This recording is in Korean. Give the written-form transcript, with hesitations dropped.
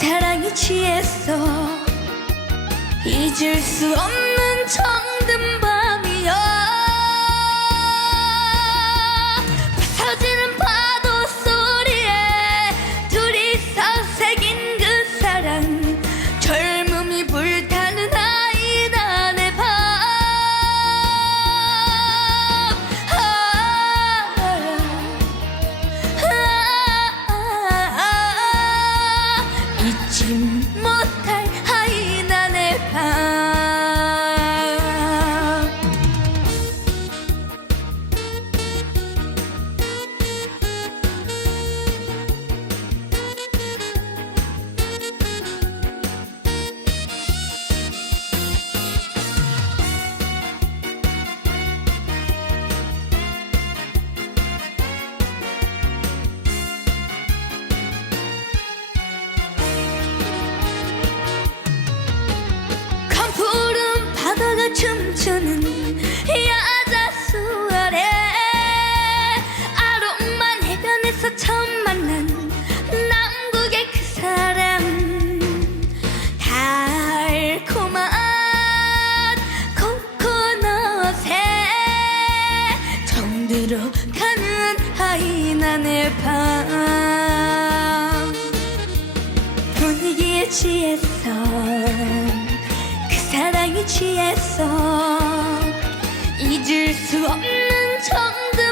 사랑에 취했어. 잊을 수 없는 정든 밤이야. 부서지는 파도 소리에 둘이서 새긴 그 사랑, 젊음이 불타는 하이난의 밤. 잊지 못할 하이난의 밤. 푸른 바다가 춤추는 야자수 아래, 아로만 해변에서 처음 만난 남국의 그 사람, 달콤한 코코넛에 정들어가는 하이난의 밤. 분위기에 취했어. 사랑에 취했어. 잊을 수 없는 정든